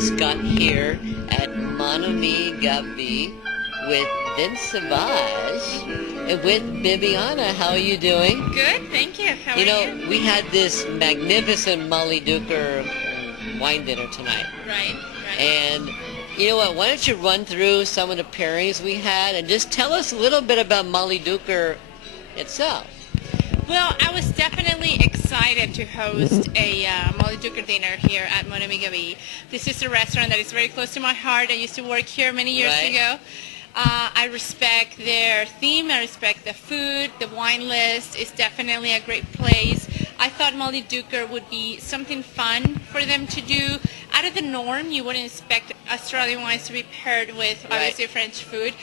Scott here at Mon Ami Gabi with Vince Savage and with Bibiana. How are you doing? Good, thank you. How are you? We had this magnificent Molly Duker wine dinner tonight. Right. And you know what? Why don't you run through some of the pairings we had and just tell us a little bit about Molly Duker itself. Well, I was definitely excited to host a Molly Duker dinner here at Mon Ami Gabi. This is a restaurant that is very close to my heart. I used to work here many years ago. I respect their theme. I respect the food. The wine list is definitely a great place. I thought Molly Duker would be something fun for them to do. Out of the norm, you wouldn't expect Australian wines to be paired with, obviously, French food.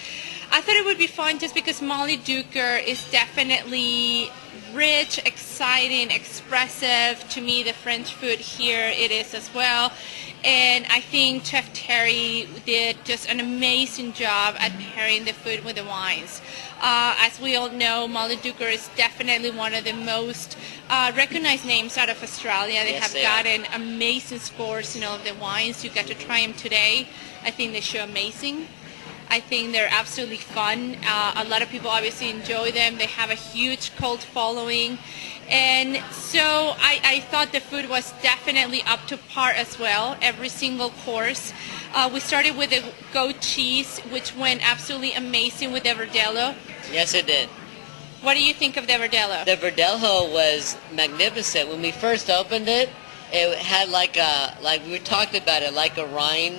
I thought it would be fun just because Molly Duker is definitely rich, exciting, expressive. To me, the French food here, it is as well. And I think Chef Terry did just an amazing job at pairing the food with the wines. As we all know, Molly Duker is definitely one of the most recognized names out of Australia. They have gotten amazing scores in all of the wines. You got to try them today. I think they show amazing. I think they're absolutely fun. A lot of people obviously enjoy them. They have a huge cult following. And so I thought the food was definitely up to par as well, every single course. We started with the goat cheese, which went absolutely amazing with the Verdelho. Yes, it did. What do you think of the Verdelho? The Verdelho was magnificent. When we first opened it, it had like we talked about it, like a rind.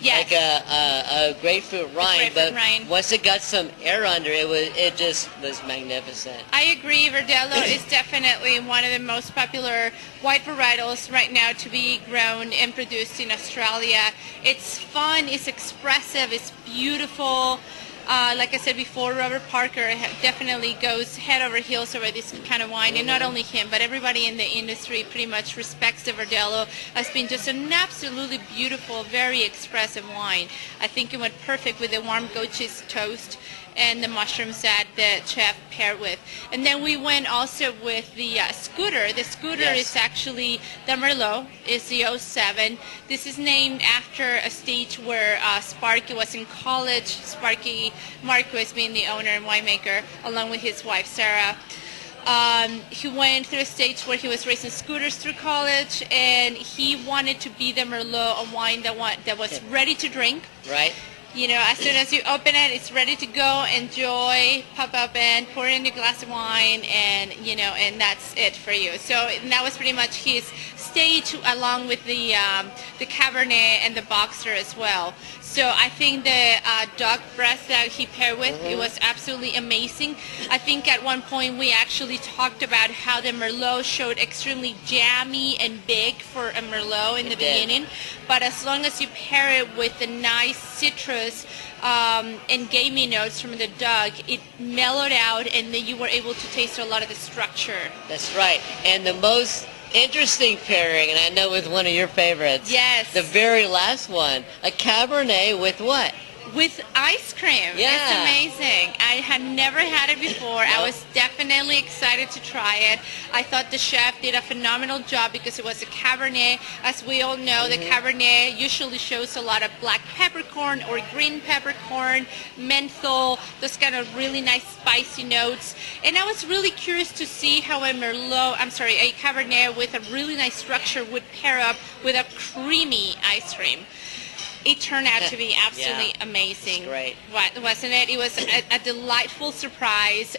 Yes. Like a grapefruit rind, but once it got some air under it, it just was magnificent. I agree. Verdelho is definitely one of the most popular white varietals right now to be grown and produced in Australia. It's fun, it's expressive, it's beautiful. Like I said before, Robert Parker definitely goes head over heels over this kind of wine, and not only him, but everybody in the industry pretty much respects the Verdelho as being just an absolutely beautiful, very expressive wine. I think it went perfect with the warm goat cheese toast and the mushrooms that the chef paired with. And then we went also with the Scooter. The Scooter is actually the Merlot, is the '07. This is named after a stage where Sparky was in college, Sparky Marquez being the owner and winemaker, along with his wife Sarah. He went through a stage where he was racing scooters through college, and he wanted to be the Merlot, a wine that was ready to drink. Right. You know, as soon as you open it, it's ready to go. Enjoy, pop open, pour in your glass of wine, and you know, and that's it for you. So that was pretty much his stage, along with the Cabernet and the Boxer as well. So I think the dog breast that he paired with, it was absolutely amazing. I think at one point we actually talked about how the Merlot showed extremely jammy and big for a Merlot in the beginning. But as long as you pair it with the nice citrus and gamey notes from the dog, it mellowed out, and then you were able to taste a lot of the structure. That's right. And the most interesting pairing, and I know it was one of your favorites. Yes. The very last one, a Cabernet with what? With ice cream. Yeah. It's amazing. I had never had it before. I was definitely excited to try it. I thought the chef did a phenomenal job because it was a Cabernet. As we all know, the Cabernet usually shows a lot of black peppercorn or green peppercorn, menthol, those kind of really nice spicy notes. And I was really curious to see how a Cabernet with a really nice structure would pair up with a creamy ice cream. It turned out to be absolutely amazing. Great. Wasn't it? It was a delightful surprise.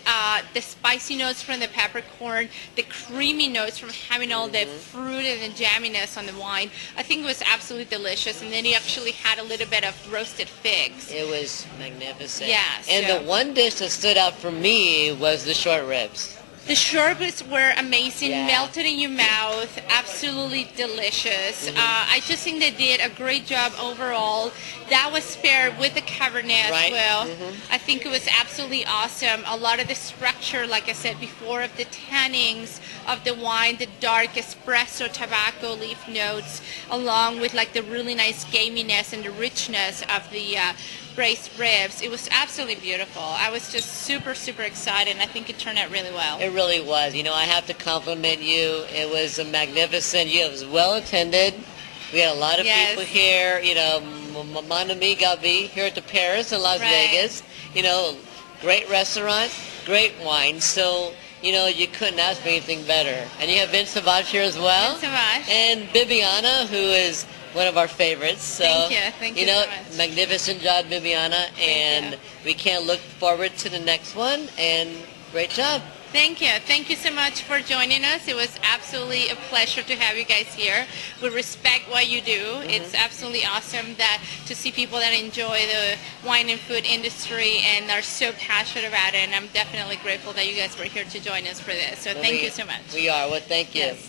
The spicy notes from the peppercorn, the creamy notes from having all the fruit and the jamminess on the wine. I think it was absolutely delicious. And then he actually had a little bit of roasted figs. It was magnificent. Yeah. And the one dish that stood out for me was the short ribs. The short ribs were amazing, melted in your mouth, absolutely delicious. I just think they did a great job overall. That was paired with the Cabernet as well. I think it was absolutely awesome. A lot of the structure, like I said before, of the tannings of the wine, the dark espresso tobacco leaf notes, along with like the really nice gaminess and the richness of the braised ribs. It was absolutely beautiful. I was just super, super excited, and I think it turned out really well. It really was. You know, I have to compliment you. It was magnificent. It was well attended. We had a lot of Yes. people here, you know, Mon Ami Gabi here at the Paris in Las Right. Vegas. You know, great restaurant, great wine. So, you know, you couldn't ask for anything better. And you have Vince Savage here as well. Vince Savage. And Bibiana, who is one of our favorites. So, Thank you know, so much. magnificent job, Bibiana. And you. we can't look forward to the next one. And great job. Thank you. Thank you so much for joining us. It was absolutely a pleasure to have you guys here. We respect what you do. It's absolutely awesome that to see people that enjoy the wine and food industry and are so passionate about it. And I'm definitely grateful that you guys were here to join us for this. So thank you so much. We are. Well, thank you. Yes.